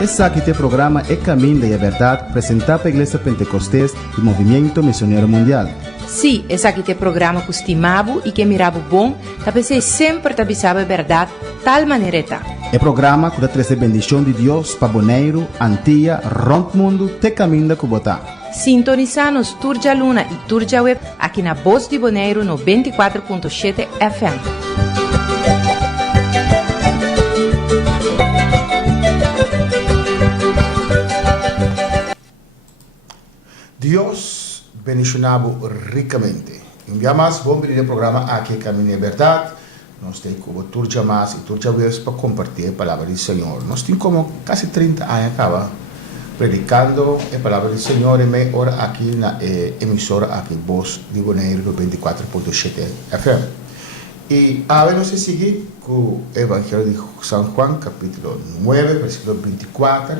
Esse aqui tem programa É Caminho da Verdade, apresentado pela Igreja Pentecostés e Movimento Missionário Mundial. Sim, esse aqui tem programa que estimava e que mirava bom, talvez sempre te avisava a verdade, tal maneira está. É programa que dá trazer bendição de Deus para Bonaire, Antilha, Rompe Mundo, te caminho da Cubotá. Sintoniza-nos Turja Luna e Turja Web aqui na Voz de Bonaire no 24.7 FM. Dios bendicionado ricamente. Enviamos bom vídeo programa aqui Caminho da Verdade. Nós temos como Turja mais e Turja Web para compartilhar a palavra do Senhor. Nós temos como quase 30 anos acaba predicando a palavra do Senhor e meia hora aqui na emissora aqui Voz de Bonaire no 24.7 FM. E agora nós seguimos com o Evangelho de São Juan, capítulo 9, versículo 24.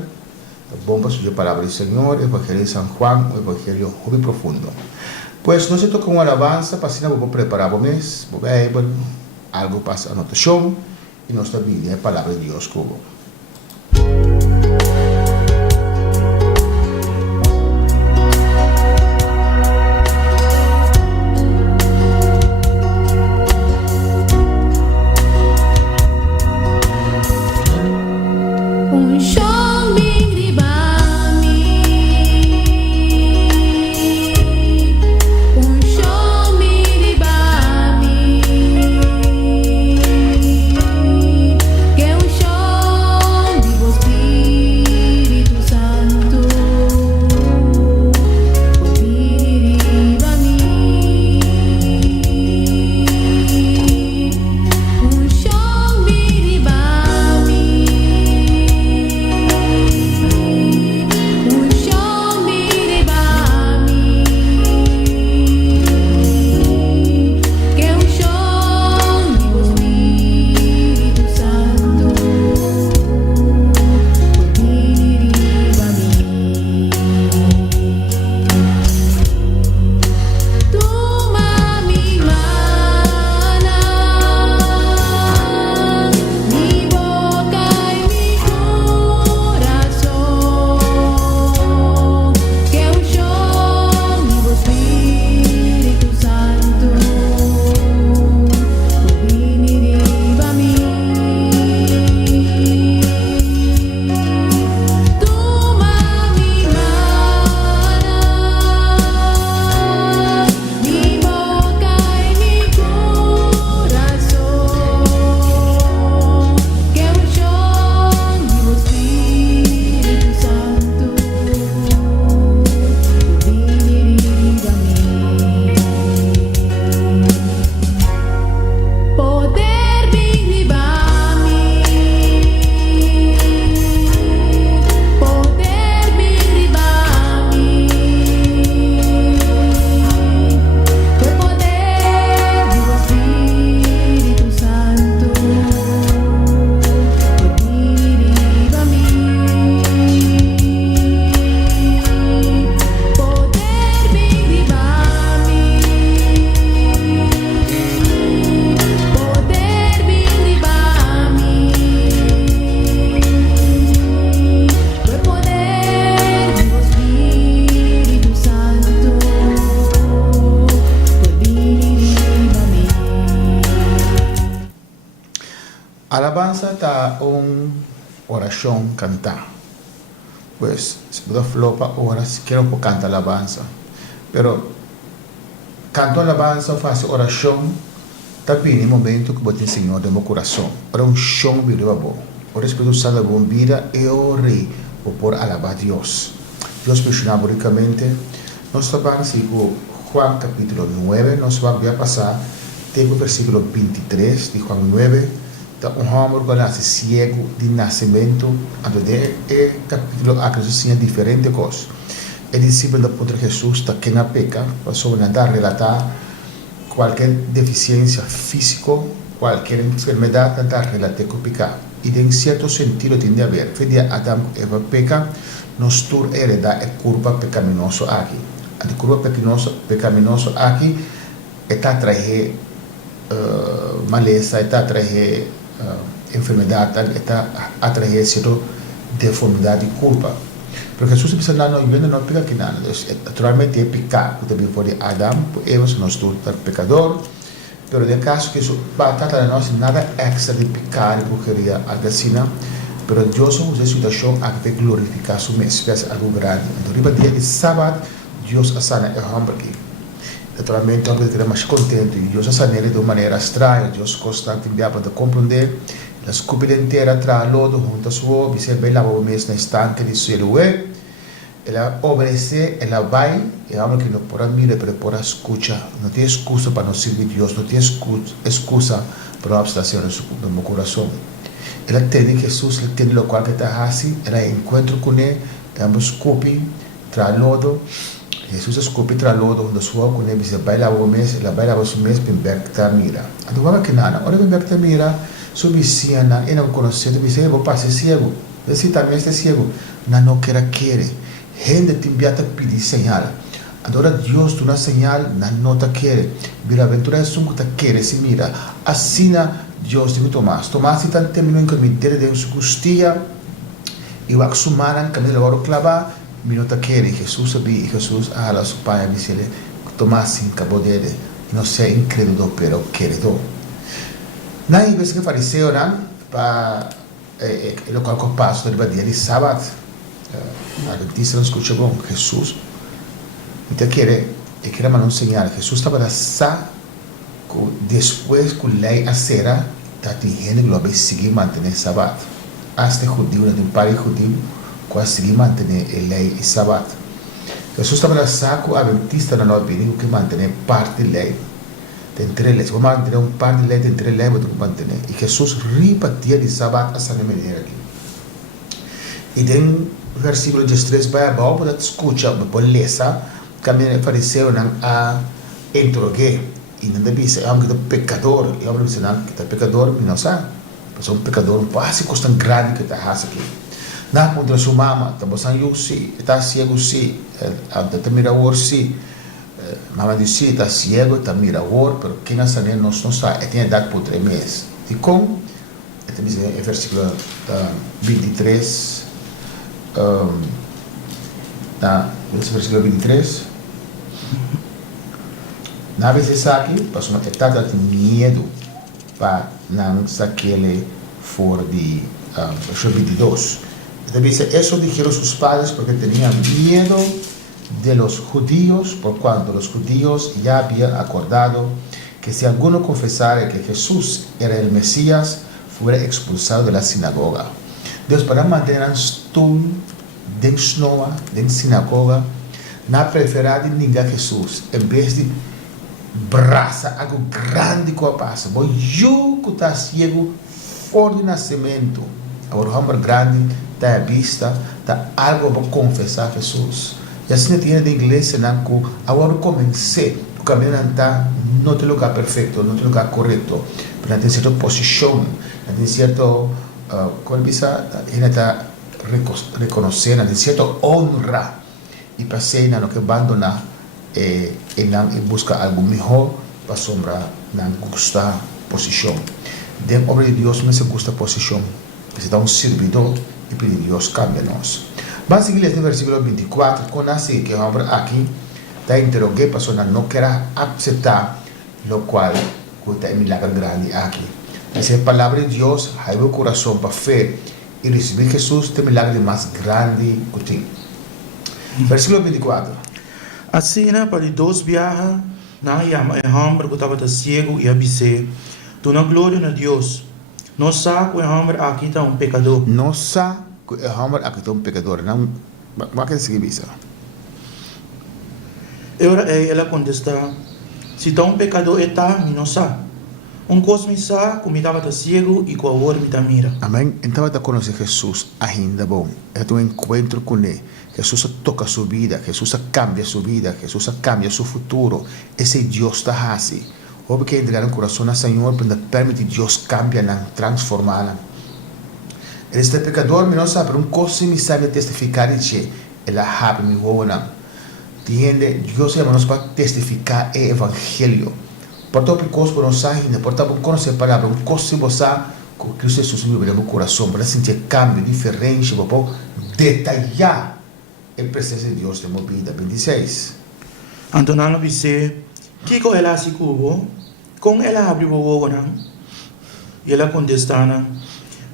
Bom para a palavra do Senhor, o Evangelho de São Juan, o Evangelho muito profundo. Pois nós estamos com uma alabança, para assim vamos preparar o mês, vamos ver algo para a anotação, e nós também a palavra de Deus como. Alabanza está oração cantar. Pues, se puede flopa horas, quiero cantar alabanza. Pero, canto alabanza, faço oração, também no momento que bote o Senhor no meu coração. Ora um chão de bom. Ora Espírito Santo da boa vida, eu rei, por alabar Deus. Deus mencionava ricamente. Nós trabalhamos com Juan capítulo 9, nós vamos passar até o versículo 23 de Juan 9. Um homem que nasce cego de nascimento, onde é capítulo acrescenta diferente coisas. O discípulo do Padre Jesus está quem a peca, passou a dar relatar qualquer deficiência física, qualquer enfermidade, a dar relatar com o pecado. E em certo sentido tem a ver, foi de Adão e Eva peca, nós todos heredar a curva pecaminosa aqui. A curva pecaminosa aqui está a trazer maleza, está a trazer enfermedad está atrayendo deformidad y culpa. Pero Jesús empieza a decir, no peca que nada. Naturalmente es pecado, también fue de Adán, Eva, nos el pecador. Pero de caso que eso va a tratar de no hacer nada extra de pecar y brujería, algo así, pero Dios usa esa situación a glorificar su mes, algo grande. Entonces, el día de sábado, Dios sana el hombre aquí. Naturalmente, el hombre queda más contento y Dios sana él de una manera extraña. Dios constantemente para comprender. La escupida entera trae lodo junto a su voz, dice, ve la voz mes en estanque de cielo, ela obedece, ela vai, é algo que não pode mirar, pero pode escuchar. Não tem excusa para não servir Deus, não tem excusa para não abstração no meu coração. Ela tem Jesus, ela tem o qual que está assim, ela encontra com ele, ela escupe, traz lodo, Jesus escupe, traz lodo, quando sua com ele, diz, vai lá o mês, ela vai lá o mês, bem que está mira. Então, vamos que nada, olha bem que está mira, sua vizinha, e não conhece, diz, eu vou passar cego, esse também está cego, não quer. Gente te envia a pedir señal. Adora Dios, tú una señal, no te quiere. Bienaventura es un que te quiere, si mira. Así Dios dijo Tomás. Tomás está terminó en cometer de su costilla y va a sumar en camino de oro clavar, y no te quiere. Y Jesús sabía, y Jesús a su padre dice, Tomás sin cabo de él. No sea incrédulo, pero querido. Nadie ve que fariseo, para lo cual paso del día de sábado. A Adventista não escuta bom, Jesus então quer mandar señal. Jesus estava lá depois que a lei a será está tendo glória e seguir manter sábado. Até judeu, não tem pai judeu que seguir manter a lei e sábado. Jesus estava lá que a Adventista não viu que manter parte da lei. Entre leis, vamos manter parte da lei, entre leis, vamos manter. E Jesus repetia de sábado essa maneira aqui. E tem versículo 13 vai abaixo, para escutar, para ler, que o fariseu a interrogar, e não deve ser, é um pecador, e homem diz, não, que é pecador, não sabe, mas é um pecador, um passo tão grande que está aqui. Na contra sua mama, está passando sim, está cego sim, está mirador sim, mama diz sim, está cego, está mirador, mas quem não sabe, não sabe, tem idade por 3 meses. E como, é versículo 23, versículo 23. Na vez essa aqui, passou uma etapa de medo para não saquele fora de versículo 22. Então, isso dijeron sus padres porque tenían miedo de los judíos, por cuanto los judíos ya habían acordado que si alguno confesara que Jesús era el Mesías, fuera expulsado de la sinagoga. Deus para manter um den snoa, den sinagoga, na preferada de ninguém Jesus, em vez de braça, algo grande que passa, o jugo está cego fora de nascimento, agora o homem grande está à vista, está algo para confessar Jesus. E assim tem na igreja, agora comecei, o caminho não tem lugar perfeito, não tem lugar correto, mas tem certa posição, tem certo quando ele está reconhecendo, tem certa honra e passei no que abandonar e busca algo melhor para sombra não gostar posição. De obra de Deus não se gusta posição, se dá servidor e pedir Deus cambia-nos. Vamos seguir este versículo 24, quando assim que o homem aqui está interrogando a pessoa não quer aceitar, o qual está em milagre grande aqui. Essa é a palavra de Deus, abre o coração para fé e receber Jesus, tem milagre mais grande que tem. Versículo 24. Assim, para dois viaja, na llama o homem que estava cego e avisei, tu na glória de Deus. Não sabe que o homem aqui está um pecador. Não sabe que o homem aqui está um pecador. Não, mas que seguir isso? Ela contesta, se está um pecador, está, não sabe. Coisa me sabe, como estava cego e com a hora me mira. Amém. Então, está conhecer Jesus ainda bom. É um encontro com ele. Jesus toca sua vida, Jesus cambia sua vida, Jesus cambia seu futuro. Esse Deus está assim. Ou que entregar o coração ao Senhor para permitir Deus cambiar, transformar. Este pecador, não sabe, coisa me sabe testificar e que ela sabe me voa. Entende? Deus chama-nos para testificar o evangelho. Portanto, coisa para nós ainda, portanto, conhecer a palavra, coisa você que Cristo Jesús vive en mi corazón, para sentir cambio, diferencia, para detallar a presença de Deus na minha vida. 26. Antonano disse, Kiko ela se cubo, com ela abre o ogonan. E ela contestana,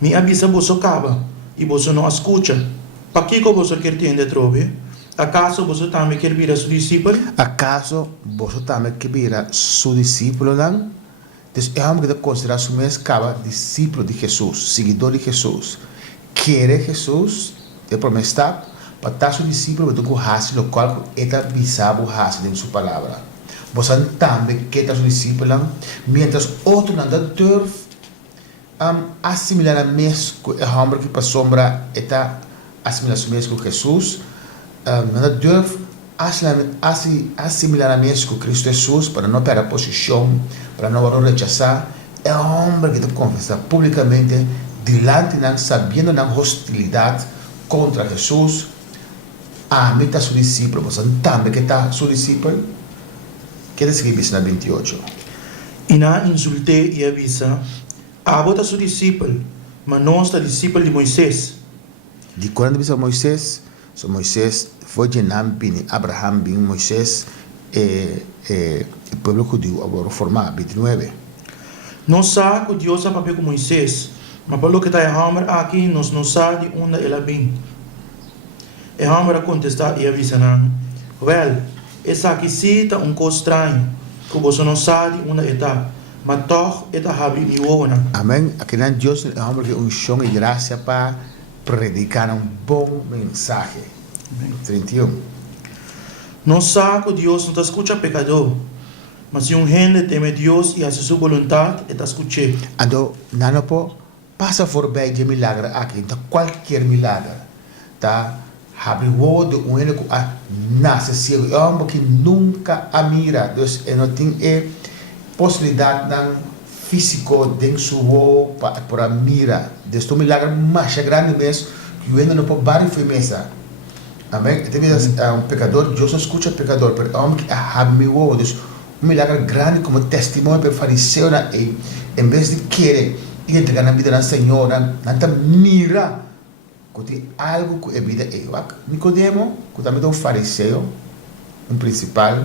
me avisa você acaba, e você não escuta. Para Kiko você quer entender trove? Acaso você também quer vir a seu discípulo? Acaso você também quer vir a seu discípulo, não? Então, é homem que deve considerar seu mesmo como discípulo de Jesus, seguidor de Jesus. Quer Jesus, de promessa, para estar seu discípulo, você tem que fazer o qual ele avisava fazer em sua palavra. Você também quer estar seu discípulo, mientras outro não deve assimilar a mesmo que é homem que para sombra está assimilar o mesmo com Jesus, não deve assimilar a mesmo com Cristo Jesus para não perder a posição, para não rechazar. É homem que deve confessar publicamente, diante de sabendo da hostilidade contra Jesus. A mim está seu discípulo, você também que está seu discípulo. Quer seguir isso na 28. E na insultei e avisa, Abota seu discípulo, mas não está discípulo de Moisés. De quando avisa Moisés, Moisés foi de Nampini, Abraham, bin Moisés, o povo judeu agora formar, 29. Não sabe que Deus é papel com Moisés, mas pelo que está errado aqui, nós não sabemos onde ela vem. É errado contestar e avisar, well, essa aqui cita coisa estranha, que você não sabe onde está. Mas toch está havendo niwona. Amém. Aqui não Deus é homem que unção e graça para predicar bom mensagem. 31. Não sabe que Deus não está escutando pecador, mas se gente teme Deus e a sua vontade, está escutando. Ando, não passa por bem de milagre aqui, então qualquer milagre, tá? Abre o de único a nasce cego, é homem que nunca a mira, então não tem possibilidade de físico de sua para mira. Deste milagre mais grande mesmo que o ainda não pode dar firmeza. Amém? Então, pecador, Deus não escuta pecador, mas é homem que amigo, milagre grande como testemunho para o fariseu, em vez de querer entregar na vida do Senhor, não mira que tem algo que é vida. Nicodemo, que também é um fariseu, principal,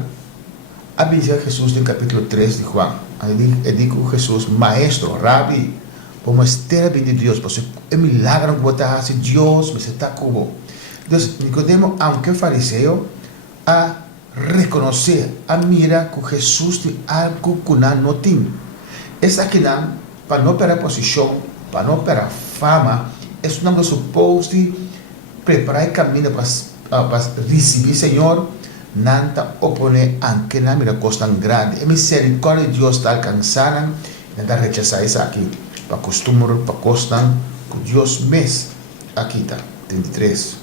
a Bíblia de Jesus no capítulo 3 de Juan. Ele diz que Jesus, maestro, rabi, vamos ter a vida de Deus, porque é milagre que você faz, Deus, mas está como. Então, Nicodemo, aunque fariseu, a reconhecer, a mirar que Jesus tem algo que não tem. Essa aqui não, para não perder posição, para não perder fama, é um nome suposto preparar o caminho para receber o Senhor. Nanta opone anche na mira costa grande e misericórdia de Deus está alcançando e não rechazar isso aqui para costume para costa que Deus mes aqui está 33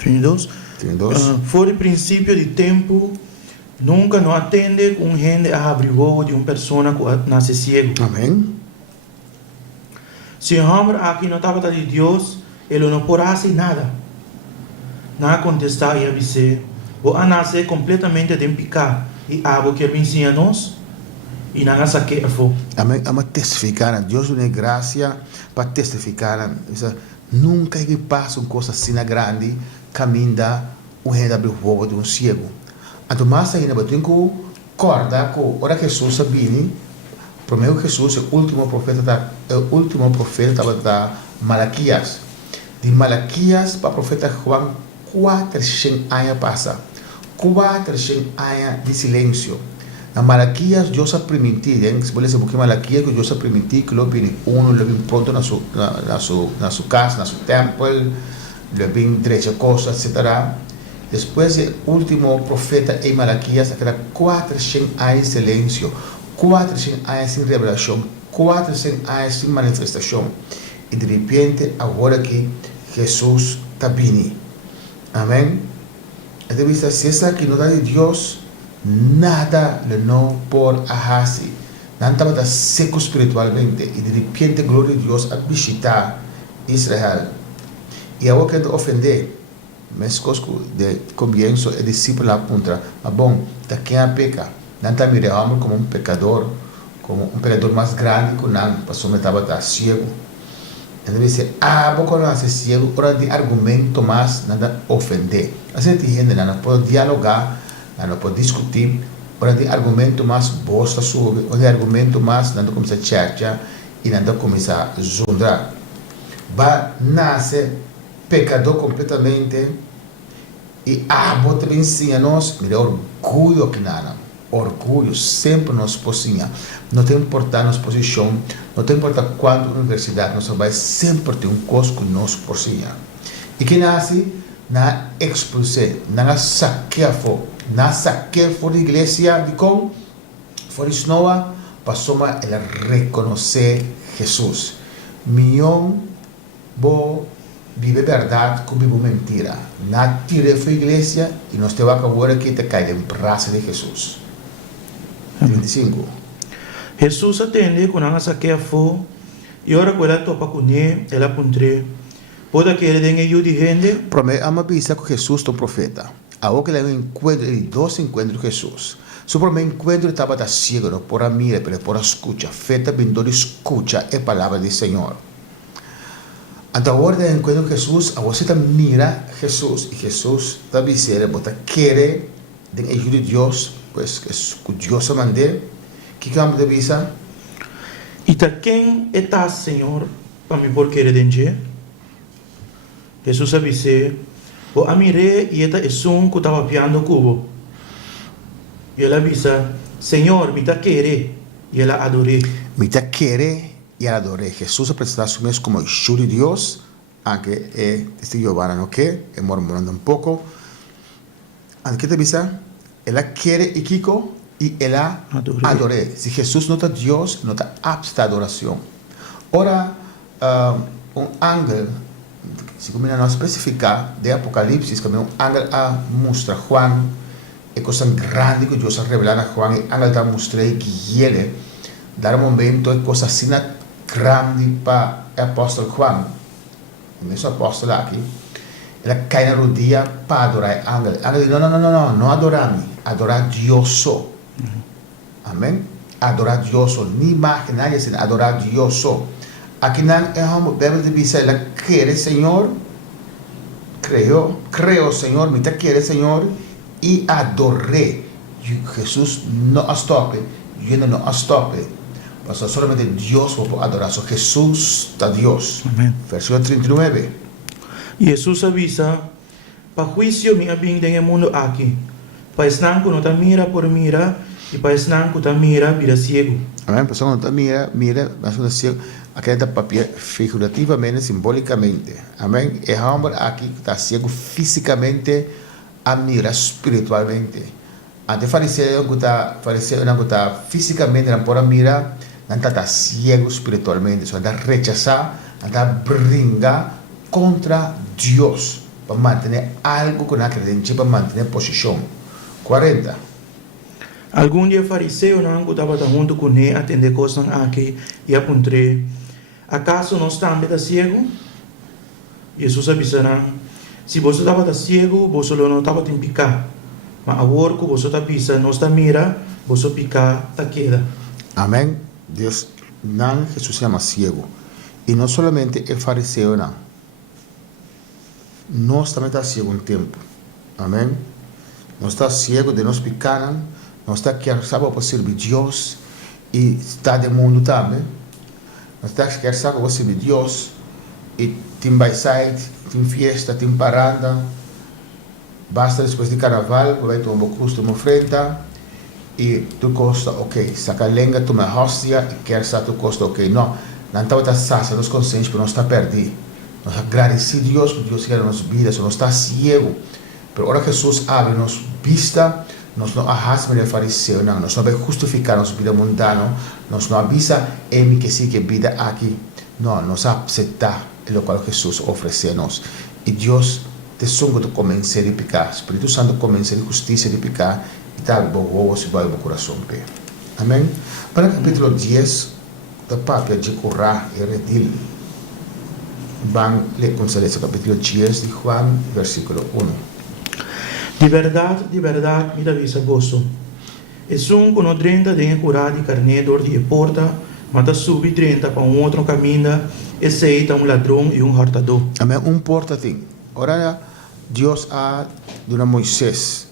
32 fora princípio de tempo nunca não atende gente a abrir o olho de uma pessoa que nasce cego. Amém. Se o homem aqui não estava de Deus ele não poderá fazer nada. Não contestar e avisar. O nascer completamente de pecado e algo que me ensina nós e não essa que foi. Amém. Vamos testificar a Deus uma graça para testificar. Nunca que passa uma coisa assim grande caminha o rei abre o olho de um cego. Então mais ainda eu tenho que acordar que hora que Jesus vem, primeiro Jesus é o último profeta da Malaquias. De Malaquias para o profeta João 400 anos passa. 400 anos de silêncio. Na Malaquias, Deus ha permitido, se você buscar Malaquias, que Deus ha permitido que ele venha pronto na sua casa, na sua templo, ele venha direito coisas, etc. Depois, o último profeta em Malaquias, aquela 400 anos de silêncio, 400 anos sem revelação, 400 anos sem manifestação. E de repente, agora que Jesus está vindo. Amém? Então, se essa aqui não é de Deus, nada não pode fazer. Não estava seco espiritualmente. E de repente, a glória de Deus a visitar Israel. E eu quero ofender. Mas de comienzo, o discípulo aponta. Mas bom, está quem a peca. Não está mirando como um pecador, como un pecador más grande que una persona estaba ciego. Entonces dice, vos cuando haces ciego, ahora de argumento más, nada ofender. Así entiende, nada puedo dialogar, nada puedo discutir, ahora de argumento más, vos está sube, o de argumento más, nada comienza a charcha y nada comienza a zundar. Va, nace pecador completamente y vos te enseñanos, mira, orgullo que nada. Orgulho sempre nos pocinha. Não tem importar nossa posição, não tem importar quanto universidade nós vai, sempre tem coisa que nos pocinha. E que nasce na expulsão, na saqueia fora da igreja de como fora de nova, passou a ela reconhecer Jesus. Milhão bo vive verdade com vive mentira. Na tira da igreja e nós temos agora que te cai em braço de Jesus. 25. Jesus atende com a saqueia fo e ora que ela topa com ele, ela apuntre. Pode que ele tenha ajuda de gente. Promete ama vista que Jesus é um profeta. Agora que ele encontra, ele dois encontros com Jesus. Seu primeiro encontro estava da ciego, não por a mira, mas por a escuta. Feita bem do escuta a palavra do Senhor. Então agora de encontro com Jesus, a você mira Jesus e Jesus está dizendo, você quer de ajuda de Deus. Pues que Dios se mande, que campo de visa. E ta quem está, Senhor, para me por querer denje? Jesus avise, o amire e eta esun que estava piando cubo. E ela avisa, Senhor, me ta querer, e ela adore. Me ta querer e ela adore. Jesus apresenta su mesmo como hijo de Dios, aunque este Giovanna no que, é mormonando un poco. Aunque te avisa, ela quer e Kiko e ela adore. Se Jesus não está Deus, não está apta a adoração. Ora, ángel, se como não especificar, de Apocalipse, como ángel mostra Juan, é coisa grande que Deus revela a Juan, e ángel está mostrando que ele, dar momento, é coisa assim grande para o apóstolo Juan, o mesmo apóstolo aqui. Ela cai na rodilha para adorar o ángel. O ángel diz, não adorar-me, adorar Deus só. Amém? Adorar Deus só. Nem imaginar assim, adorar Deus só. Aqui não é como Bíblia diz, ela quer Senhor, creio Senhor, me quer Senhor, e adorei. Jesus não a stoppe, eu não a stoppe. Mas solamente Deus pode adorar, só Jesus está Deus. Amém. Versículo 39. Jesus avisa, para juicio me abing en el mundo aquí, para esnan que no te mira por mira, y para esnan que te mira vida ciego. Amém? Pessoal, não mira, mas não ciego. Aqui está papel figurativamente, simbolicamente. Amém? É homem aqui que está cego fisicamente, a mira espiritualmente. Ante fariseu que está fisicamente, não pode mirar, não está cego espiritualmente. Só está rechazar, está brincar contra Deus, para manter algo com a credência, para manter posição. 40. Algum dia fariseu não estava junto com ele, atender coisas aqui, e apuntre, acaso não está também ciego? Jesus avisará, se você estava ciego, você não estava em picar, mas agora que você está pisa, não está mira, você picar, está queda. Amém? Deus, não, Jesus se chama ciego. E não somente é fariseu, não. Nós também está cego um tempo. Amém? Nós está cego de nós picar, nós está quer saber para servir Deus e está do mundo também. Nós está quer saber para servir Deus e tem baisite, tem festa, tem paranda. Basta depois de carnaval, vai tomar um custo, uma ofrenda e tu costa, ok, saca lenga, toma hóstia e quer saber tu costa, ok. Não está sacia, nós conscientes, porque nós está perdido. Nós agradecemos a Deus, porque Deus quer nos vidas, nós está ciego. Mas agora Jesus abre nos vista, nós não arrasamos o fariseu, não. Nós não vai justificar nossa vida mundana, nós não avisa em que sim que vida aqui. Não, nós aceitamos o qual Jesus oferece a nós. E Deus te songa de convencer de pecar, Espírito Santo convencer de justiça de pecar, e tal, bom, se vai o coração. Amém? Para o capítulo 10, da Pápia de Corá e Redil. Van ler com vocês o capítulo 10 de Juan, versículo 1. De verdade, me avisa gozo. um que não 30 de curar de carne dor de porta, mata sub 30 para outro caminho, e sei ladrão e hurtador. Amém. Porta tem. Ora, Deus a dona Moisés,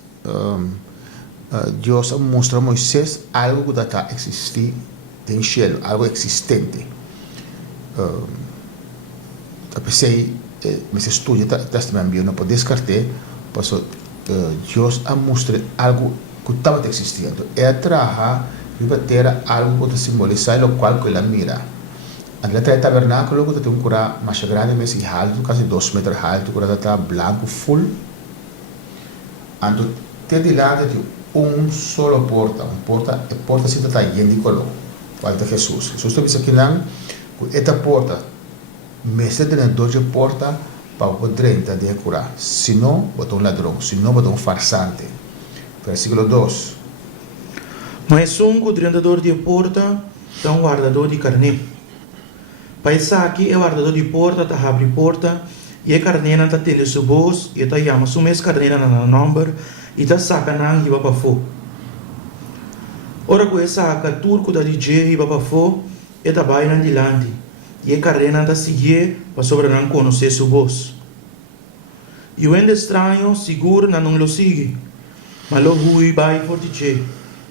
Deus mostra a Moisés algo que está existir no céu, algo existente. Eu pensei, mas estudo o testamento não pode descartar, porque Deus a mostra algo que estava existindo. É trabalhar e algo que simboliza o qual que ela mira. Ela tem tabernáculo que tem cura mais grande, mas alto, quase 2 metros alto, cura está branco, full. Ando tem de lado de solo porta, a porta se está indo de color. Falta Jesus. Jesus está dizendo que não, esta porta, mestre de 12 porta para o 30 de curar. Se não, botou ladrão, se não, botou farsante. Versículo 2. Mas um guardador de porta é um guardador de carne. Paisa aqui é o guardador de porta, está abre porta, e a carneira está tendo seu bolso, e está chama sua mesma carneira na número, e está sacando e vai para fora. Ora com essa saca turco da DJ e vai para fora, e está bem adiante, e a carneira está seguir para sobre não conhecer seu bolso. E o ende estranho seguro não lo sigue, mas lo hui vai por DJ,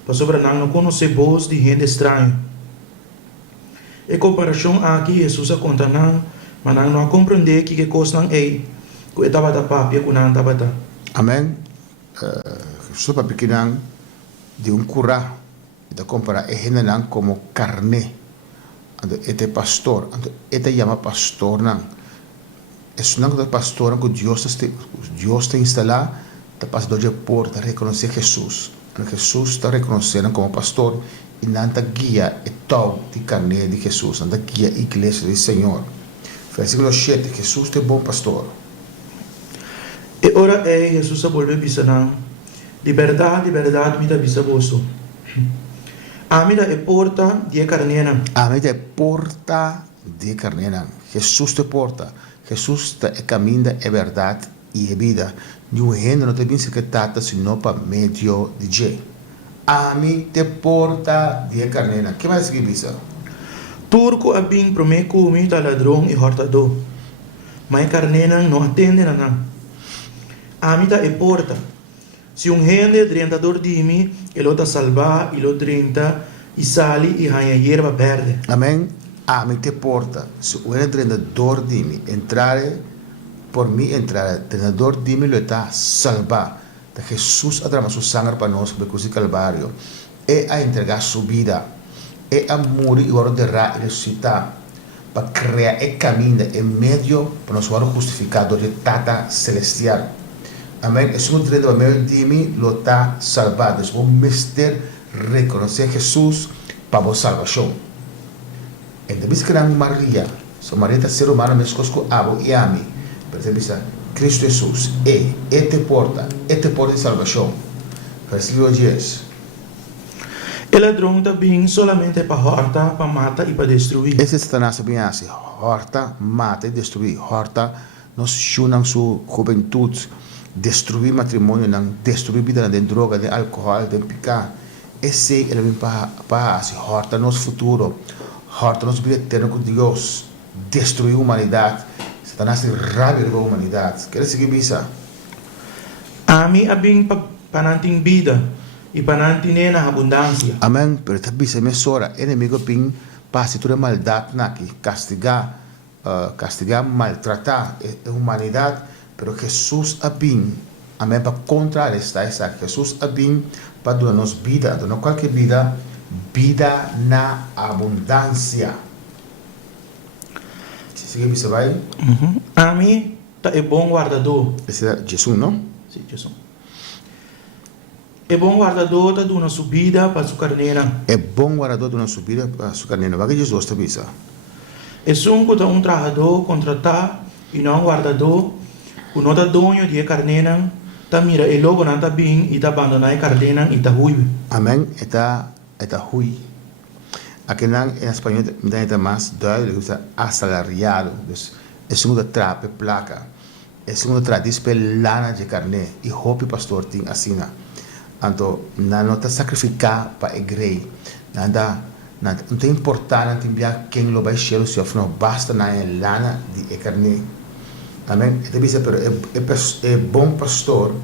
para sobre não conhecer bolso de gente estranho. Em comparação aqui, Jesus a conta não, mas não compreender que coisa não é, que estava da papia que não estava da. Amém. Só para pequeno de cura, de comparar não como carne. Este pastor, este chama pastor não. É não que pastor que Deus te instalar, te pastor de porta reconhecer Jesus. Jesus está reconhecendo como pastor. E não guia e tal de carne de Jesus, não guia a igreja do Senhor. Versículo 7, Jesus é bom pastor. E ora é Jesus a volver a dizer, liberdade, liberdade, me dá bisa vosso. A me dá é porta de carne. A me dá é porta de carne. Jesus te porta. Jesus é caminho, é verdade e é vida. Nenhum reino não tem que trata senão para meio de Deus. A mim te porta de carneira. Que mais que bisa? Turco a bem para me comer da ladrão e hurtador. Mas carneira não atende nada. A mim é porta. Se gente drentador de mim, ele está salvar, ele drenta e sale e ganha erva verde. Amém. A mim te porta. Se o drentador de mim entrar, por mim entrar, drentador de mim ele está salvar. Jesus a derramar sua sangue para nós, para cruz e calvário, e a entregar sua vida, e a morrer e agora derrar e ressuscitar, para criar e caminho em meio para nós agora justificado de tata celestial. Amém. É um treino para meio de mim, lo está salvado. É um mestre reconhecer Jesus para a salvação. Então, bis que Maria, Maria é ser humano, mas com abo e ami, percebe? Cristo Jesus é te porta de salvação. Versículo 10. O ladrão também solamente para horta, para matar e para destruir. Esse Satanás bem assim, horta, mata e destruir. Horta, nós chunam sua juventude, destruir matrimônio, destruir vida de droga, de álcool, de picar. Esse ele vem para assim, horta nosso futuro, horta nosso vida eterno com Deus, destruir a humanidade. Satanás tem rabia com a humanidade. Quer seguir bisa? A mim abing pananting vida e pananting na abundância. Amém. Pero também se me sora, inimigo ping passa toda maldade naqui, castigar, maltratar a humanidade. Pero Jesus abing, amém, para contra esta. Jesus abing para dar-nos vida, não qualquer vida, vida na abundância. Sigue bisa vai? A mim é bom guardador. Esse é Jesus, não? Sim, Jesus. É bom guardador da uma subida para sua carneira. É bom guardador de uma subida para sua carneira. Vai que Jesus está bisa. É um trabalhador contratado e não guardador. O não dá dono de carneira, tá mira e logo não está bem e está abandonando a carneira e está ruim. Amém. Está ruim. Aqui em espanhol ainda mais duidelijk, usa assalariado. Dus é segunda trape placa. É segunda tradição lana de carne. E hope pastor tem assim. Anto, na nota sacrificar para a igreja. Nada, não tem importância enviar quem lo vai encher o seu não basta na lana de carne. Amém? Então, pero é bom pastor.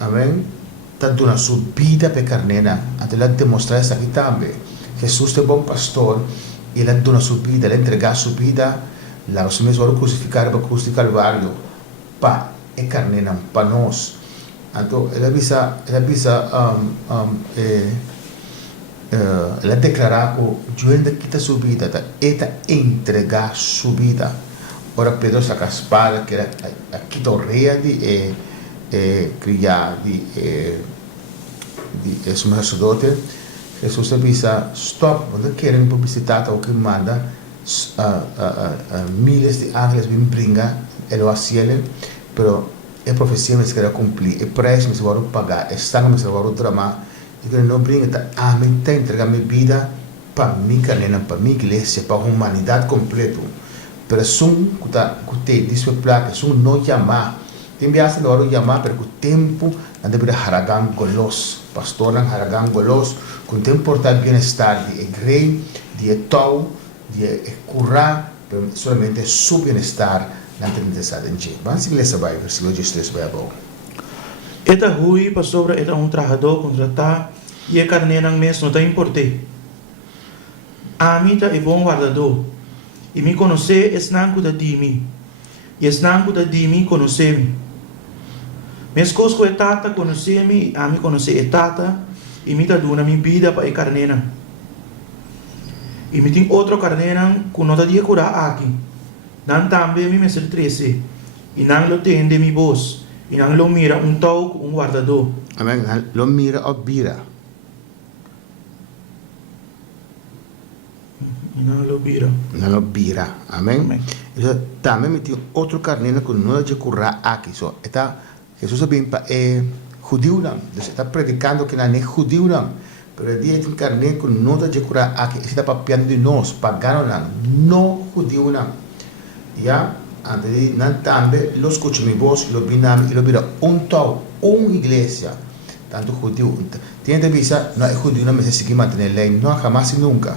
Amém? Está dando sua vida para a carne. Até ele demonstrar isso aqui também. Jesus é bom pastor. Ele dá sua vida, ele entrega sua vida. Lá os meus vão crucificar para a cruz de Calvário. Para a carne, para nós. Então, ele declarar que o ainda quita sua vida, ele entregar sua vida. Ora, Pedro saca a espada, que era a quita o rei de criar, de sumo sacerdote. Jesus avisa, stop, quando querem publicidade, o que manda, milhares de ángeles me brinca, ele o cielo, pero a profecia me será cumprir, o preço me será pagar, o sangue me será tramar, e que não brinca, a mim tem entregar minha vida para mim, para minha igreja, para a humanidade completa. Pero sum que diz o placa, sum não chamar, tem viagem agora chamar, pero o tempo anda para haragan golos, pastor haragan golos, com tempo portar bem-estar de igreja, de tal, de curar, somente su bem-estar. Não tem necessidade de vamos seguir essa Bíblia, versículo 13 vai bom. Eta hui pastor eta trabalhador contratar e a carne não mês não tem importe. A mim tá é bom guardador e me conhecer é nanco da dimi e é nanco da dimi conhecer me. Mes cosco é tata conhecer me, a mim conhecer é tata e me tá dando minha vida para a carne não. E me tem outro carne não com nota de curar aqui. Não também me ser 13 e não lo tem de mi voz e não lo mira tal guardador. Amém. Lo mira ou bira. Não lo bira. Não lo bira. Amém. Amém. Então, também me tem outro carneiro com nota de curar aqui. So, eta Jesus bem para judeu não. Então está predicando que não é judeu não. Pero el día tem carneiro com nota de curar aqui. Está papiando de nós, pagano não judeu não. Ya, antes de nan tambe los escucho mi voz y lo binam y lo vira tal iglesia tanto judío tiene que visa no es judío no me se sigue mantener ley no jamás y nunca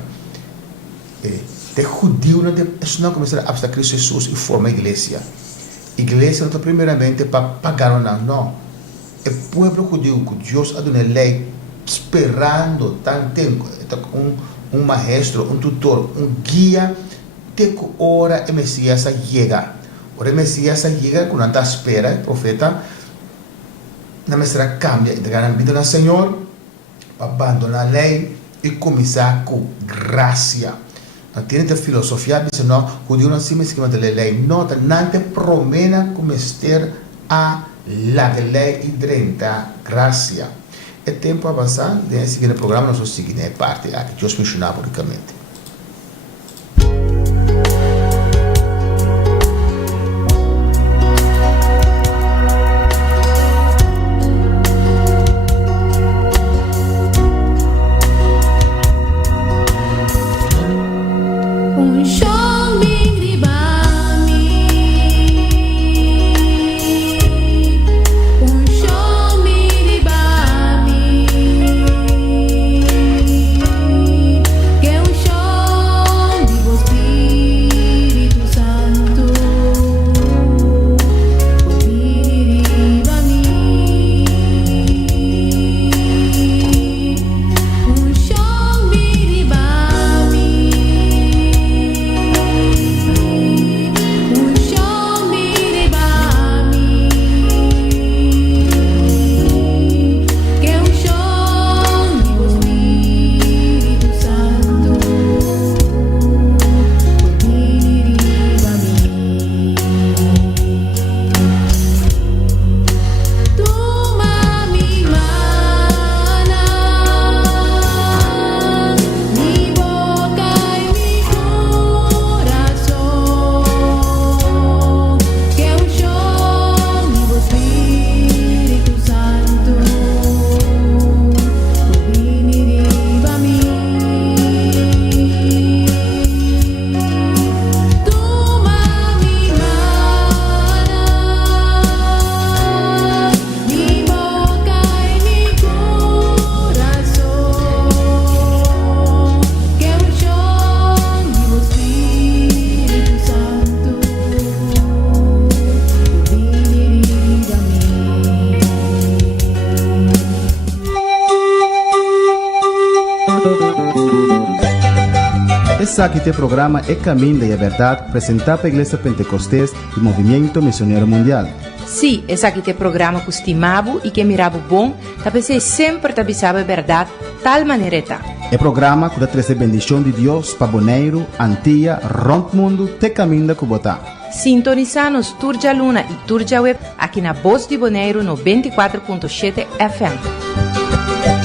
de judío no es una comenzar a abster Cristo Jesús y forma iglesia no está primeramente para pagar no el pueblo judío que Dios ha dado una ley esperando tan tiempo un maestro un tutor un guía que hora el Mesías llega. Ahora el Mesías llega con tanta espera, el profeta, la mestra cambia, entregar la vida al Señor, abandonar la ley y comenzar con gracia. No tiene esta filosofía, dice no, judío no se me esquema de la ley, no, no te promena cometer a la ley y drenta gracia. El tiempo avanza, de seguir el programa, nosotros seguimos parte, que Dios mencionaba públicamente. Esse aqui tem programa É Caminho da Verdade, apresentado pela Igreja Pentecostés e Movimento Missionário Mundial. Sim, esse aqui tem programa que estimava e que mirava bom, talvez sempre te avisava a verdade, tal maneira está. É programa que dá trazer bendição de Deus para Bonaire, Antilha, Rompe Mundo, te caminho da Cubotá. Sintoniza-nos Turja Luna e Turja Web aqui na Voz de Bonaire no 24.7 FM.